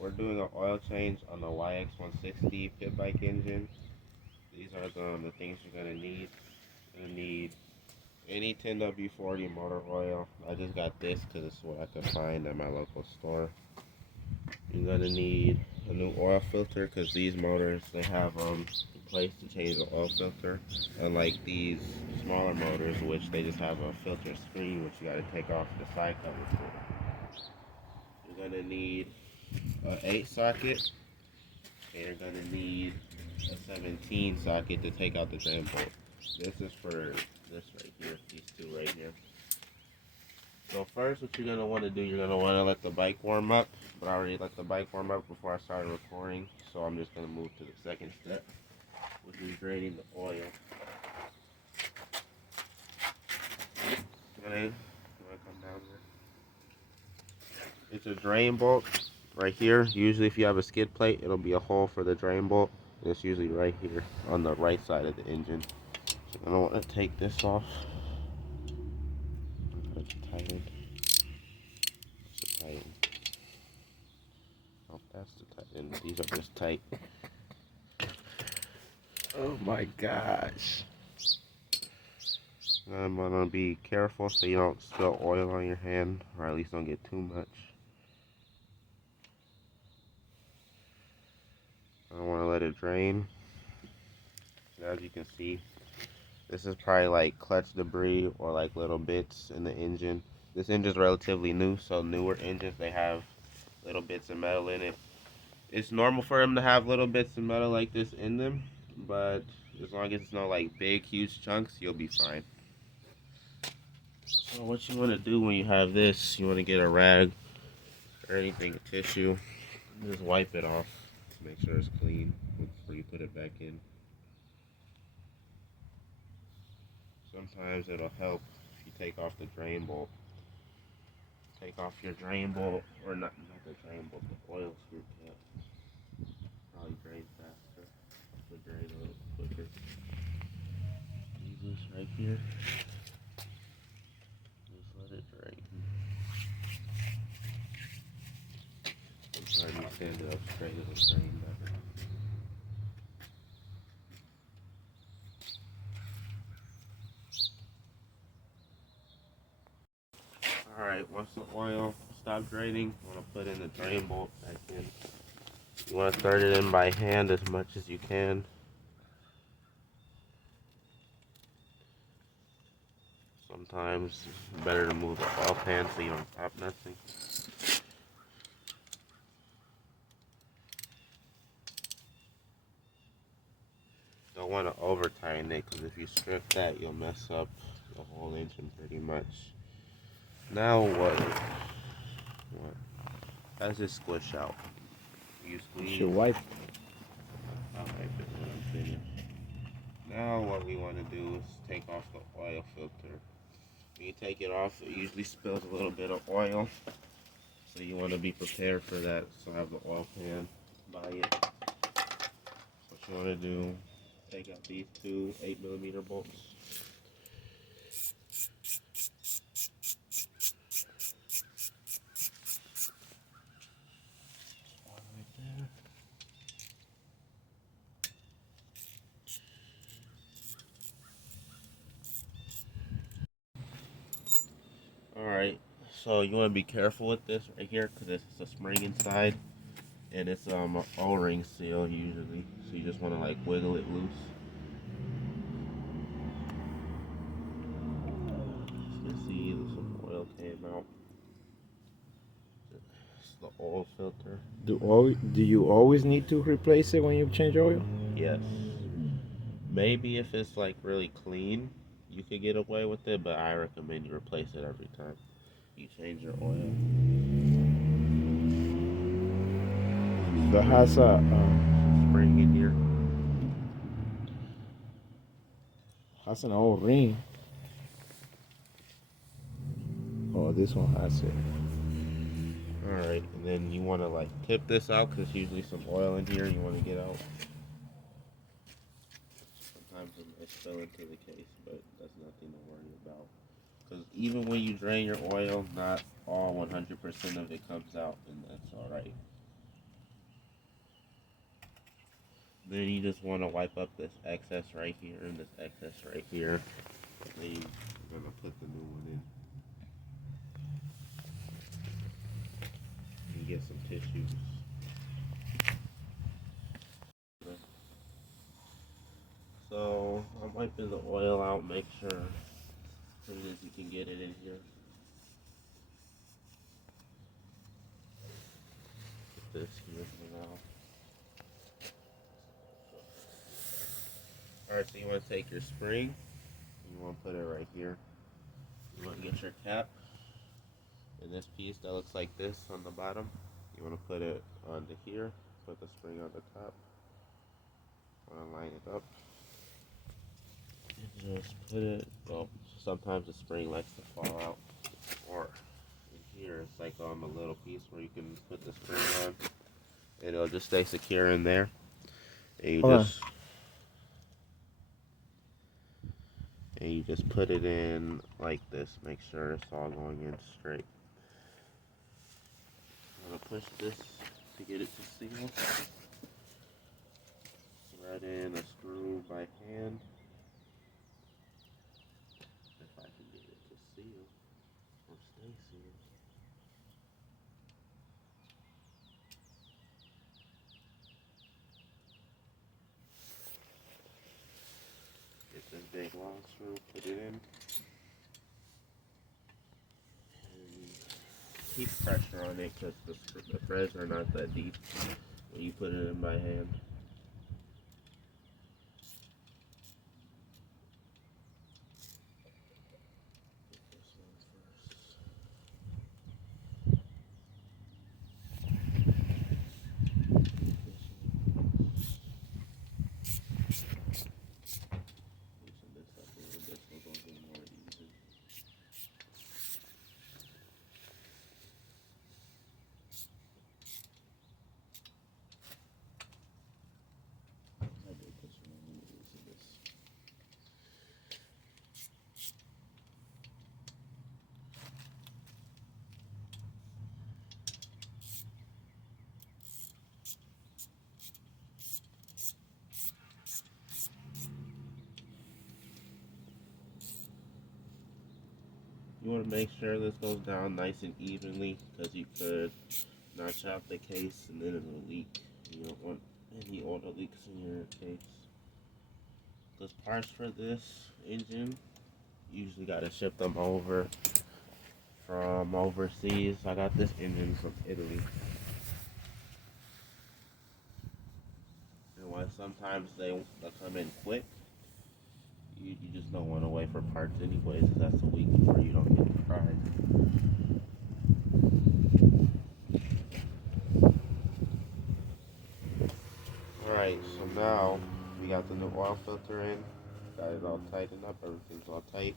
we're doing an oil change on the yx160 pit bike engine. These are the things you're gonna need. You're gonna need any 10W40 motor oil. I just got this because it's what I could find at my local store. You're gonna need a new oil filter because these motors, they have a place to change the oil filter, unlike these smaller motors which they just have a filter screen which you got to take off the side cover for. You're gonna need a 8 socket, and you're gonna need a 17 socket to take out the drain bolt. This is for this right here, these two right here. So first, what you're gonna want to do, you're gonna want to let the bike warm up. But I already let the bike warm up before I started recording, so I'm just gonna move to the second step, which is draining the oil. Okay, come down here. It's a drain bolt right here. Usually, if you have a skid plate, it'll be a hole for the drain bolt. And it's usually right here on the right side of the engine. So I don't want to take this off. It's tightened. It's tightened. Oh, that's the tighten. These are just tight. Oh my gosh. I'm gonna be careful so you don't spill oil on your hand, or at least don't get too much. I don't want to let it drain. As you can see, this is probably like clutch debris or like little bits in the engine. This engine's relatively new, so newer engines, they have little bits of metal in it. It's normal for them to have little bits of metal like this in them, but as long as it's not like big, huge chunks, you'll be fine. So what you want to do when you have this, you want to get a rag or anything, a tissue, just wipe it off to make sure it's clean before you put it back in. Sometimes it'll help if you take off the drain bolt. Take off your drain bolt, or not the drain bolt, the oil screw cap. Probably drain faster. The drain a little quicker. Leave this right here. Just let it drain. Sometimes you stand it up straight, it'll drain better. Alright, once the oil stops draining, you want to put in the drain bolt back in. You want to thread it in by hand as much as you can. Sometimes it's better to move the oil pan so you don't stop messing. Don't want to over tighten it, because if you strip that, you'll mess up the whole engine pretty much. Now what? How does this squish out? You squeeze. Should wipe. I'll wipe it when I'm finished. Now what we want to do is take off the oil filter. When you take it off, it usually spills a little bit of oil. So you want to be prepared for that. So have the oil pan by it. What you want to do, take out these two 8mm bolts. One right there. Alright, so you want to be careful with this right here because it's a spring inside, and it's an O-ring seal usually, so you just want to like wiggle it loose. You can see some oil came out. It's the oil filter. Do you always need to replace it when you change oil? Yes. Maybe if it's like really clean, you could get away with it, but I recommend you replace it every time you change your oil. So it has a Spring in here. has an old ring. Oh, this one has it. Alright, and then you want to like tip this out because usually some oil in here you want to get out. Sometimes it might spill into the case, but that's nothing to worry about. Because even when you drain your oil, not all 100% of it comes out, and that's alright. Then you just want to wipe up this excess right here and this excess right here. Then you're gonna put the new one in. And get some tissues. So I'm wiping the oil out, make sure as clean as you can get it in here. Put this here for now. Alright, so you want to take your spring, you want to put it right here. You want to get your cap, and this piece that looks like this on the bottom, you want to put it onto here, put the spring on the top, want to line it up, and just put it, well, sometimes the spring likes to fall out, or in here it's like on the little piece where you can put the spring on, and it'll just stay secure in there, and you just put it in like this. Make sure it's all going in straight. I'm gonna push this to get it to seal. Thread in a screw by hand. If I can get it to seal or stay sealed. Get this big long screw, put it in. Keep pressure on it because the threads are not that deep when you put it in by hand. You want to make sure this goes down nice and evenly because you could notch out the case and then it will leak. You don't want any oil leaks in your case. Because parts for this engine, you usually got to ship them over from overseas. I got this engine from Italy. And while sometimes they come in quick, you just don't want to wait for parts anyways. That's a week before you don't get the prize. Alright, so now we got the new oil filter in. Got it all tightened up. Everything's all tight.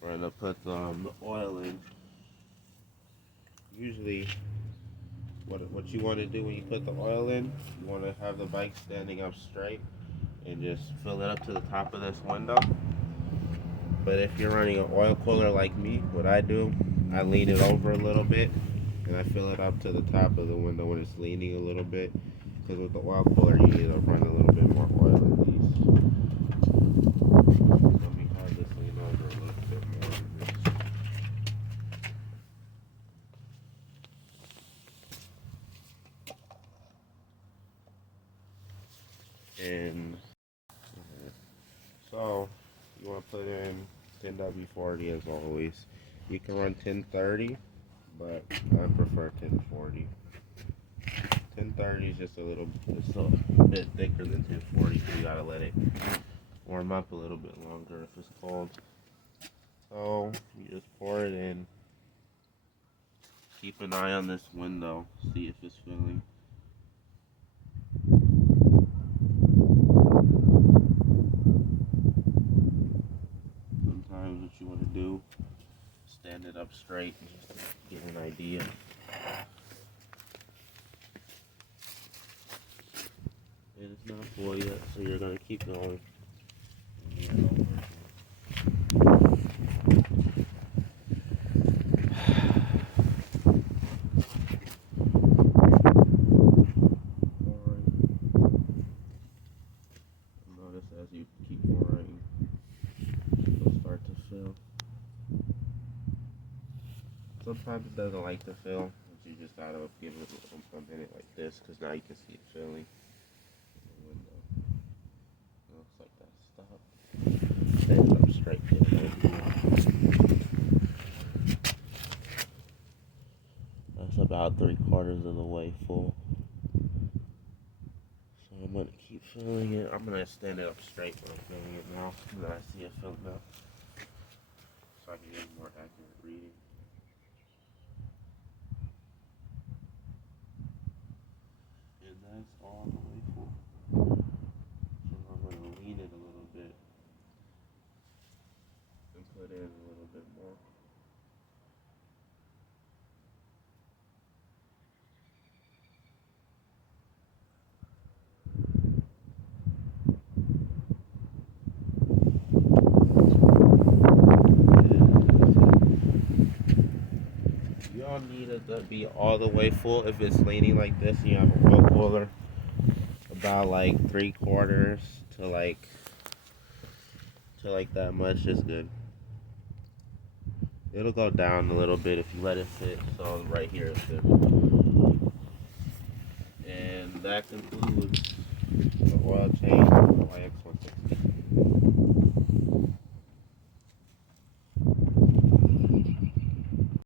We're going to put the oil in. Usually, what you want to do when you put the oil in, you want to have the bike standing up straight and just fill it up to the top of this window. But if you're running an oil cooler like me, what I do, I lean it over a little bit and I fill it up to the top of the window when it's leaning a little bit. Because with the oil cooler, you need to run a little bit more oil in these. Let me have this lean over a little bit more. And so you want to put in 10W40 as always. You can run 1030, but I prefer 1040. 1030 is just it's a bit thicker than 1040, so you gotta let it warm up a little bit longer if it's cold. So you just pour it in. Keep an eye on this window, see if it's filling. Sometimes what you want to do, stand it up straight just to get an idea. And it's not full yet, so you're going to keep going. sometimes it doesn't like to fill. You just gotta give it a minute like this, because now you can see it filling in the window. Looks like that stop. Stand up straight there. That's about 3/4 of the way full. So I'm gonna keep filling it. I'm gonna stand it up straight when I'm filling it now, so that I see it filled up, so I can get a more accurate reading. And that's all the way full. So I'm gonna lean it a little bit and put in a little bit more. You don't need it to be all the way full. If it's leaning like this and you have a roll cooler, about like 3/4 to like that much is good. It'll go down a little bit if you let it sit. So right here is good. And that concludes the oil change on the yx160.